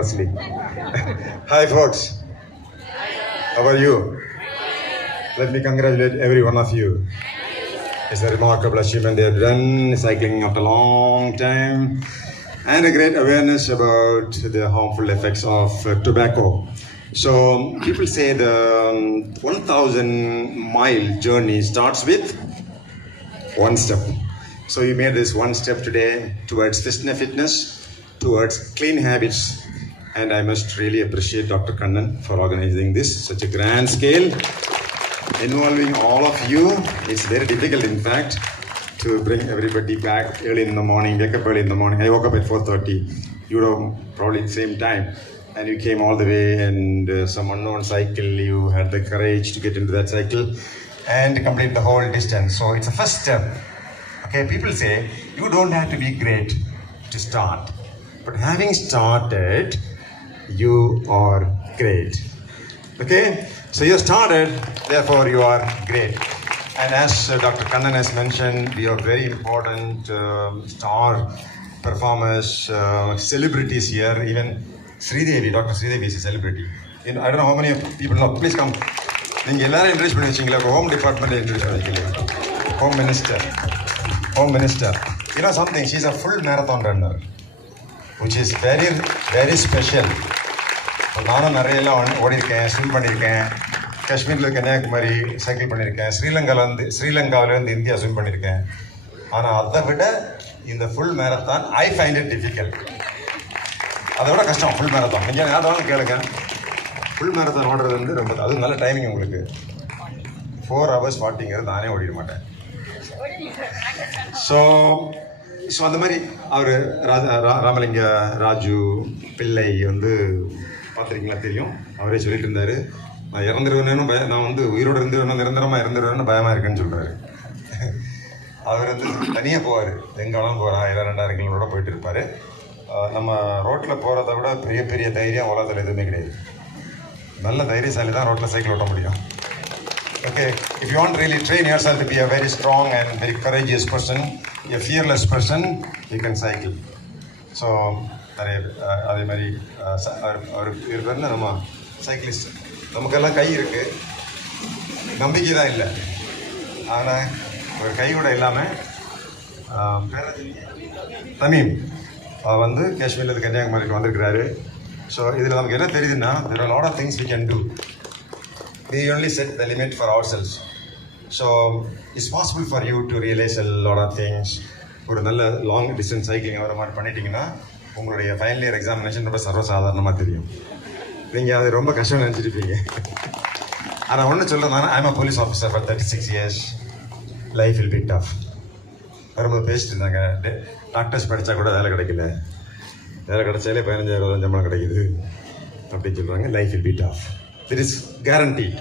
generously. Hi folks, how are you? Let me congratulate every one of you. It's a remarkable achievement they have done, cycling after a long time, and a great awareness about the harmful effects of tobacco. So people say the 1,000-mile journey starts with one step. So you made this one step today towards fitness, towards clean habits, and I must really appreciate Dr. Kannan for organizing this, such a grand scale, involving all of you. It's very difficult, in fact, to bring everybody back early in the morning, wake up early in the morning. I woke up at 4:30. You were probably the same time, and you came all the way, and some unknown cycle, you had the courage to get into that cycle and complete the whole distance. So it's a first step. Okay, people say you don't have to be great to start, but having started, you are great. Okay, so you started, therefore you are great. And as Dr. Kannan has mentioned, we have very important star performers, celebrities here. Even Sridevi, Dr. Sridevi is a celebrity. I don't know how many people know. Please come. நீங்கள் எல்லாரும் இன்ட்ரடியூஸ் பண்ணி வச்சிங்களா? Home department introduce பண்ணிக்கலாம். Home minister. You know something, she's a full marathon runner, which is very, very special. நானும் நிறையெல்லாம் ஓடிருக்கேன், ஸ்விம் பண்ணியிருக்கேன், காஷ்மீரில் கன்னியாகுமரி சைக்கிள் பண்ணியிருக்கேன், ஸ்ரீலங்காவிலேருந்து இந்தியா ஸ்விம் பண்ணியிருக்கேன். ஆனால் அதை விட இந்த full marathon I find it difficult. அதை விட கஷ்டம் ஃபுல் மேரத்தான். நீங்கள் யாராவது கேளுங்க, ஃபுல் மேரத்தான் ஓடுறது வந்து ரொம்ப, அது நல்ல டைமிங் உங்களுக்கு. 4 hours 40 நானே ஓடிட மாட்டேன். ஸோ அந்த மாதிரி அவர் ராமலிங்க ராஜு பிள்ளை வந்து பார்த்துருக்கீங்களா? தெரியும். அவரே சொல்லிட்டு இருந்தார், நான் இறந்துருவேன்னு நான் வந்து உயிரோடு இருந்துருவேன், நிரந்தரமாக இருந்துருவேன்னு பயமாக இருக்குன்னு சொல்கிறாரு. அவர் வந்து தனியாக போவார், எங்கெல்லாம் போகிறான், 2000 கிலோமீட்டரோட போயிட்டு இருப்பார். நம்ம ரோட்டில் போகிறத விட பெரிய பெரிய தைரியம் உலகத்தில் எதுவுமே கிடையாது. நல்ல தைரியசாலி தான் ரோட்டில் சைக்கிள் ஓட்ட முடியும். Okay, if you want to really train yourself to be a very strong and very courageous person, a fearless person, you can cycle. So, அதே மாதிரி அவர் பேர் நம்ம சைக்கிளிஸ்ட். நமக்கெல்லாம் கை இருக்குது, நம்பிக்கை தான் இல்லை. ஆனால் ஒரு கை கூட இல்லாமல் தமீம் வந்து காஷ்மீர்லேருந்து கன்னியாகுமரிக்கு வந்திருக்கிறாரு. ஸோ இதில் நமக்கு என்ன தெரியுதுன்னா, there are a lot of things we can do. We only set the limit for ourselves. So it's possible for you to realize a lot of things. ஒரு நல்ல லாங் டிஸ்டன்ஸ் சைக்கிளிங் வர மாதிரி பண்ணிட்டீங்கன்னா உங்களுடைய ஃபைனல் இயர் எக்ஸாமினேஷன் ரொம்ப சர்வசாதாரணமாக தெரியும். நீங்கள் அது ரொம்ப கஷ்டம் நினச்சிருப்பீங்க. ஆனால் ஒன்று சொல்கிறேன், I am a police officer for 36 years. Life will be tough. வரும்போது பேசிட்டு இருந்தாங்க, டாக்டர்ஸ் படித்தா கூட வேலை கிடைக்கல, வேலை கிடைச்சாலே 15,000 சம்பளம் கிடைக்குது அப்படின்னு சொல்கிறாங்க. Life will be tough. It is guaranteed.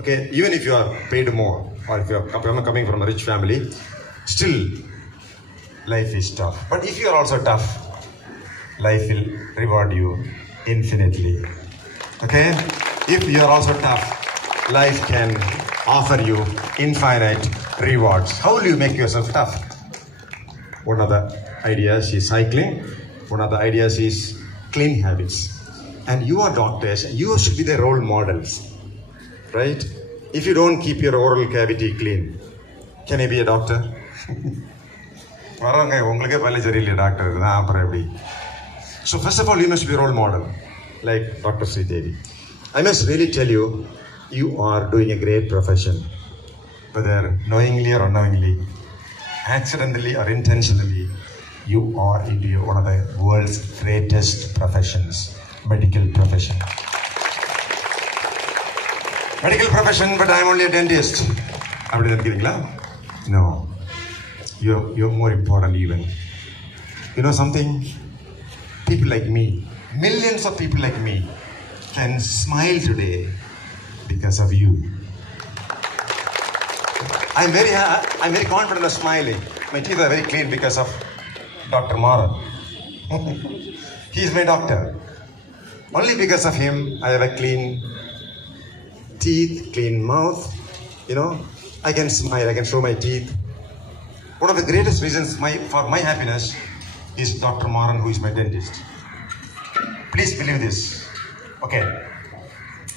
Okay, even if you are paid more, or if you are coming from a rich family, still life is tough. But if you are also tough, life will reward you infinitely. Okay, if you are also tough, life can offer you infinite rewards. How will you make yourself tough? One of the ideas is cycling. One of the ideas is clean habits. And you are doctors, you should be the role models, right? If you don't keep your oral cavity clean, can you be a doctor? வரவங்க உங்களுக்கே பள்ளி சரியில்லை டாக்டர் தான், அப்புறம் எப்படி? So first of all, you must be a role model, like Dr. Sridevi. I must really tell you, you are doing a great profession, whether knowingly or unknowingly, accidentally or intentionally. You are into one of the world's greatest professions. Medical profession, but I am only a dentist. அப்படி நினைக்கிறீங்களா? No, you're more important even. You know something? People like me, millions of people like me, can smile today because of you. I'm very confident of smiling. My teeth are very clean because of Dr. Maran. He is my doctor. Only because of him, I have a clean teeth, clean mouth. You know, I can smile, I can show my teeth. One of the greatest reasons for my happiness is Dr. Maran, who is my dentist. Please believe this. Okay.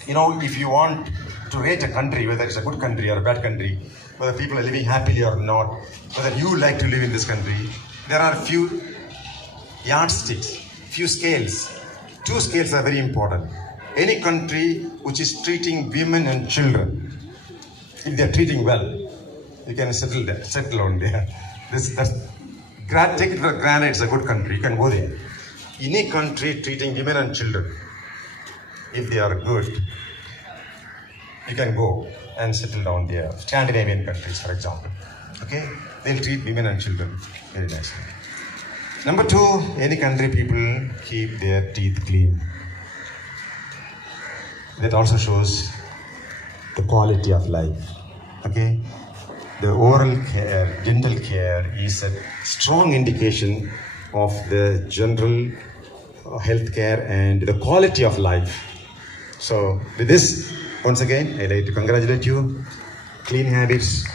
You know, if you want to rate a country, whether it's a good country or a bad country, whether people are living happily or not, whether you like to live in this country, there are few yardsticks, few scales. Two scales are very important. Any country which is treating women and children, if they are treating well, you can settle on there. Take it for granted, it's a good country, you can go there. Any country treating women and children, if they are good, you can go and settle down there. Scandinavian countries, for example. Okay? They'll treat women and children very nicely. Number two, any country people keep their teeth clean. That also shows the quality of life. Okay? The oral care, dental care is a strong indication of the general health care and the quality of life. So with this, once again, I'd like to congratulate you. Clean habits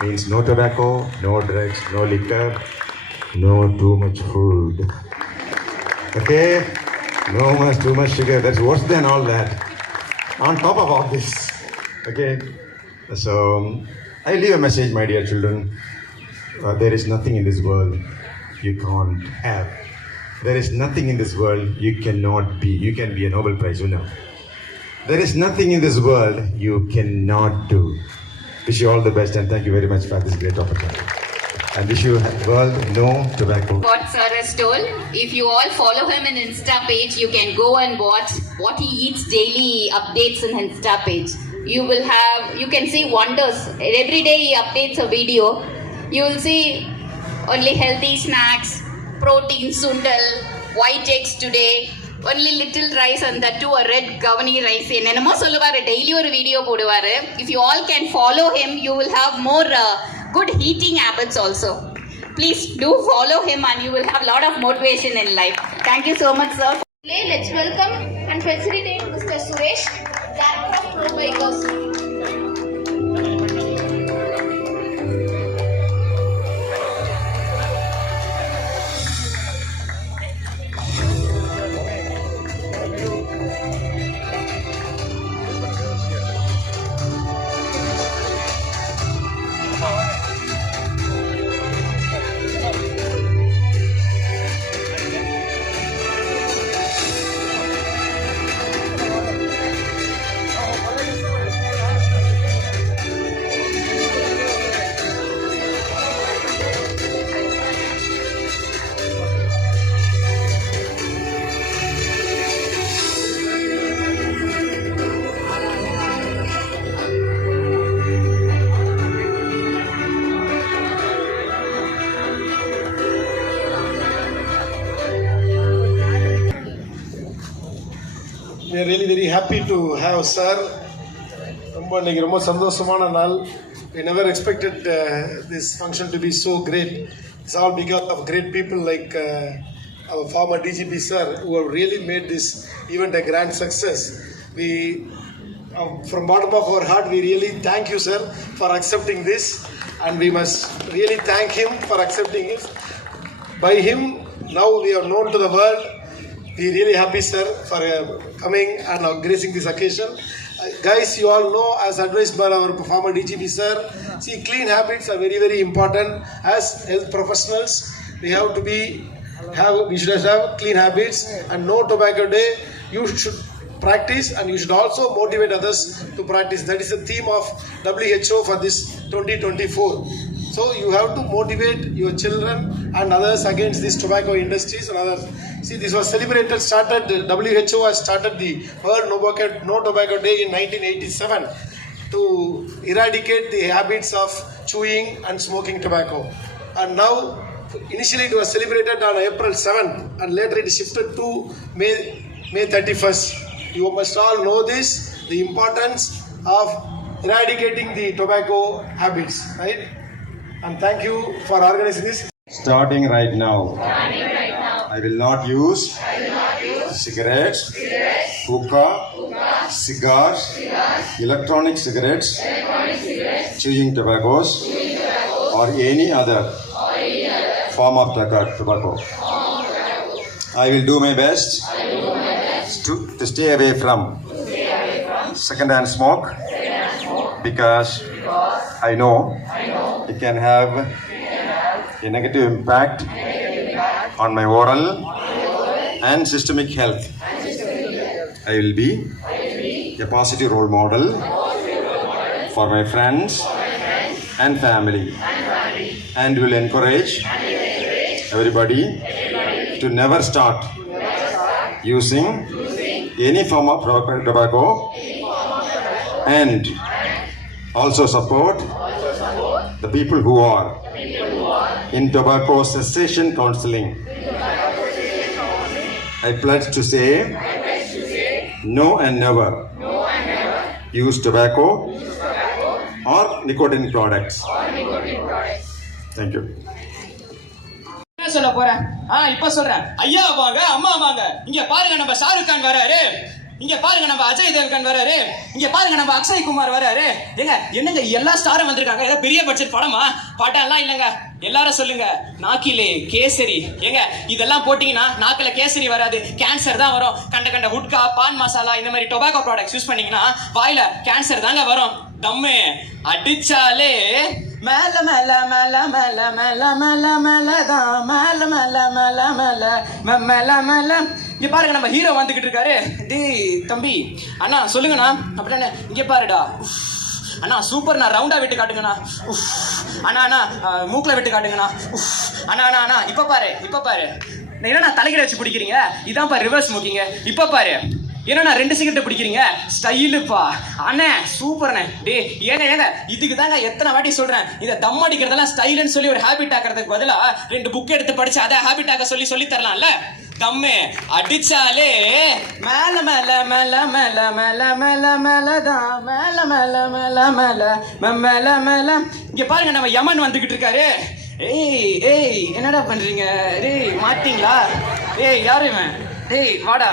means no tobacco, no drugs, no liquor, no too much food. Okay? No too much sugar. That's worse than all that. On top of all this. Okay? So, I leave a message, my dear children. There is nothing in this world you can't have. There is nothing in this world you cannot be. You can be a Nobel Prize winner. There is nothing in this world you cannot do. Wish you all the best and thank you very much for this great opportunity. And wish you world no tobacco. What sir has told, if you all follow him in Insta page, you can go and watch what he eats daily updates in Insta page. You can see wonders. Every day he updates a video. You will see only healthy snacks, protein sundal, white eggs today, only little rice and that too a red gavani rice. Enamo solluvaru daily oru video poduvaru. If you all can follow him, you will have more good eating habits also. Please do follow him and you will have a lot of motivation in life. Thank you so much, sir. Today, let's welcome and facilitate Mr. Suresh, Director of Pro Bikers. We are really very happy to have sir. ரொம்ப சந்தோஷமான நாள். We never expected this function to be so great. It's all because of great people like our former DGP sir who have really made this event a grand success. We, from bottom of our heart, we really thank you sir for accepting this, and we must really thank him for accepting it. By him, now we are known to the world. We are really happy, sir, for coming and gracing this occasion. Guys, you all know, as advised by our former DGP, sir, see, clean habits are very, very important. As health professionals, we should have clean habits and no tobacco day. You should practice and you should also motivate others to practice. That is the theme of WHO for this 2024. So you have to motivate your children and others against these tobacco industries and others. See, this was celebrated, WHO has started the World No Tobacco Day in 1987 to eradicate the habits of chewing and smoking tobacco. And now, initially it was celebrated on April 7th and later it shifted to May 31st. You must all know this, the importance of eradicating the tobacco habits, right? And thank you for organizing this. Starting right now. I will not use cigarettes, hookah, cigars, electronic cigarettes, chewing tobaccos, or any other form of tobacco. I will do my best to stay away from second-hand smoke because I know it can have a negative impact on my oral and systemic health. I will be a positive role model for my friends and family and will encourage everybody to never start using any form of tobacco and also support the people who are in tobacco cessation counseling. I pledge to say no and never use tobacco or nicotine products. Thank you. என்ன சொல்ல போறேன்? இப்ப சொல்றேன். ஐயா வாங்க, அம்மா வாங்க. இங்க பாருங்க நம்ம ஷாருக் கான் வராரு. இங்க பாருங்க நம்ம அஜய் தேவ்கன் வராரு. இங்க பாருங்க நம்ம அக்ஷய் குமார் வராரு. ஏங்க என்னங்க எல்லா ஸ்டாரும் வந்திருக்காங்க. ஏதோ பெரிய பட்ஜெட் படமா? படம்லாம் இல்லங்க. எல்லாரும் சொல்லுங்க நாக்கிலே கேசரி. ஏங்க இதெல்லாம் போட்டீங்கன்னா நாக்கில கேசரி வராது, கேன்சர் தான் வரும். கண்ட உட்கா, பான் மசாலா இந்த மாதிரி டொபாக்கோ ப்ராடக்ட்ஸ் யூஸ் பண்ணீங்கன்னா வாயில கேன்சர் தாங்க வரும். தம்மு அடிச்சாலே மேல மேல மேல மேல மேல மேல மேல தான் மேல மேல மேல மேல மேல மேல. இங்க பாருங்க நம்ம ஹீரோ வந்துகிட்டு இருக்காரு. டேய் தம்பி அண்ணா சொல்லுங்கண்ணா. அப்படின்னா இங்க பாருடா அண்ணா சூப்பர்ண்ணா, ரவுண்டா விட்டு காட்டுங்கண்ணா. அண்ணா அண்ணா மூக்கில் விட்டு காட்டுங்கண்ணா. அண்ணா அண்ணா அண்ணா இப்ப பாரு என்னண்ணா தலைகளை வச்சு பிடிக்கிறீங்க? இதான் பாரு ரிவர்ஸ் ஸ்மோக்கிங்க. இப்ப பாரு என்னண்ணா 2 சிகரெட் பிடிக்கிறீங்க. ஸ்டைலுப்பா அண்ணே, சூப்பர்ண்ணே. டே ஏங்க இதுக்கு தாங்க எத்தனை வாட்டி சொல்றேன், இதை தம் அடிக்கிறதெல்லாம் ஸ்டைலுன்னு சொல்லி ஒரு ஹேபிட் ஆக்கிறதுக்கு பதிலா 2 புக் எடுத்து படிச்சு அதை ஹேபிட் ஆக்க சொல்லி தரலாம்ல. தம்மு அடிச்சாலே மேல மேல மேல மேல மேல மேல மேல தான் மேல மேல மேல மேல மேல மேல. இங்க பாருங்க நம்ம யமன் வந்துகிட்டு இருக்காரு. ஏய் என்னடா பண்றீங்க? டேய் மாட்டீங்களா? ஏய் யாரு இவன்? டேய் வாடா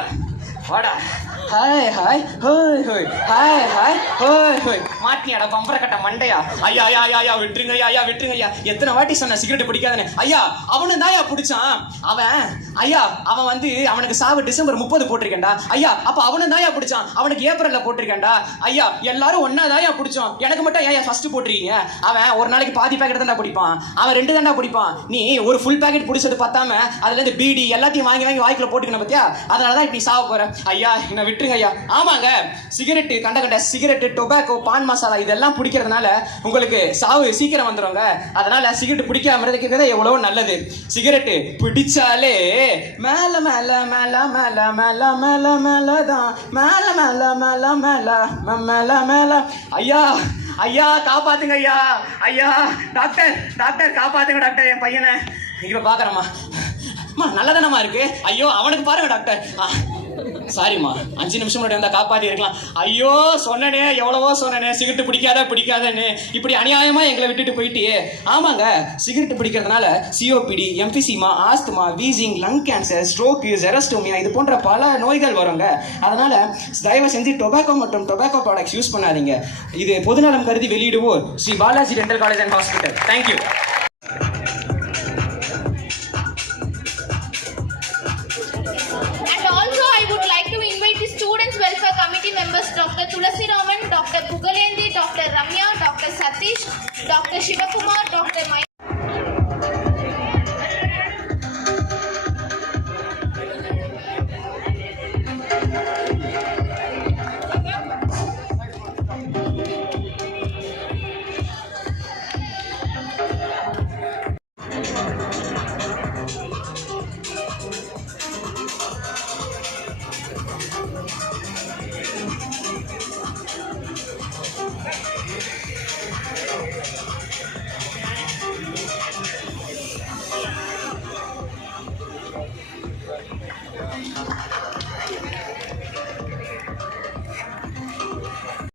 ஹாய் ஹாய் ஹோய் ஹோய் ஹாய் ஹாய் ஹோய் ஹோய். மாட்டினியாடா பம்பர கட்ட மண்டையா? ஐயா ஐயா விட்டுருங்க ஐயா. எத்தனை வாட்டி சொன்ன சிகரெட் பிடிக்காதுன்னு? ஐயா அவனு தான் பிடிச்சான். அவன் வந்து அவனுக்கு சாவு டிசம்பர் 30 போட்டிருக்கேன்டா. ஐயா அப்ப அவனு தான் பிடிச்சான், அவனுக்கு ஏப்ரல்ல போட்டிருக்கேன்டா. ஐயா எல்லாரும் ஒன்னா தான் பிடிச்சோம், எனக்கு மட்டும் ஏன் ஃபர்ஸ்ட் போட்டிருக்கீங்க? அவன் ஒரு நாளைக்கு பாதி பேக்கெட் தான்டா பிடிப்பான், அவன் 2 தான்டா பிடிப்பான். நீ ஒரு ஃபுல் பேக்கெட் பிடிச்சது பார்த்தாம அதுல இருந்து பீடி எல்லாத்தையும் வாங்கி வாய்க்குள்ள போட்டுக்கணும் பத்தியா? அதனாலதான் இப்படி சாவ போற. ஐயா என்ன விட்டுருங்க ஐயா. ஆமாங்க சிகரெட்டு கண்ட சிகரெட்டு, டொபாக்கோ, பான் மசாலா இதெல்லாம் பிடிக்கிறதுனால உங்களுக்கு சாவு சீக்கிரம் வந்துடுங்க. அதனால சிகரெட் பிடிக்காம இருக்கிறது எவ்வளவு நல்லது. சிகரெட்டு பிடிச்சாலே மேல மேல மேல மேல மேல மேல மேல தான் மேல மேல மேல மேல மேல மேல. ஐயா காப்பாத்துங்க ஐயா டாக்டர் காப்பாத்துங்க டாக்டர், என் பையனை இப்ப பாக்குறேம்மா. நல்லதானமா இருக்கு. ஐயோ அவனுக்கு பாருங்க டாக்டர். சாரிம்மா 5 நிமிஷம் முன்னாடி வந்தா காப்பாத்தி இருக்கலாம். ஐயோ சொன்னனே, எவ்வளவோ சொன்னனே சிகரெட் பிடிக்காதன்னு, இப்படி அநியாயமா எங்களை விட்டுட்டு போயிட்டியே. ஆமாங்க சிகரெட் பிடிக்கிறதுனால COPD, emphysema, asthma, wheezing, lung cancer, stroke, xerostomia இது போன்ற பல நோய்கள் வருங்க. அதனால தயவு செஞ்சு டொபாக்கோ மற்றும் டொபாக்கோ ப்ராடக்ட்ஸ் யூஸ் பண்ணாதீங்க. இது பொதுநலம் கருதி வெளியிடுவோர் Sri Balaji dental college and hospital. Thank you. Members Dr. Tulasi Raman, Dr. Pugalendi, Dr. Ramya, Dr. Satish, Dr. Shivakumar,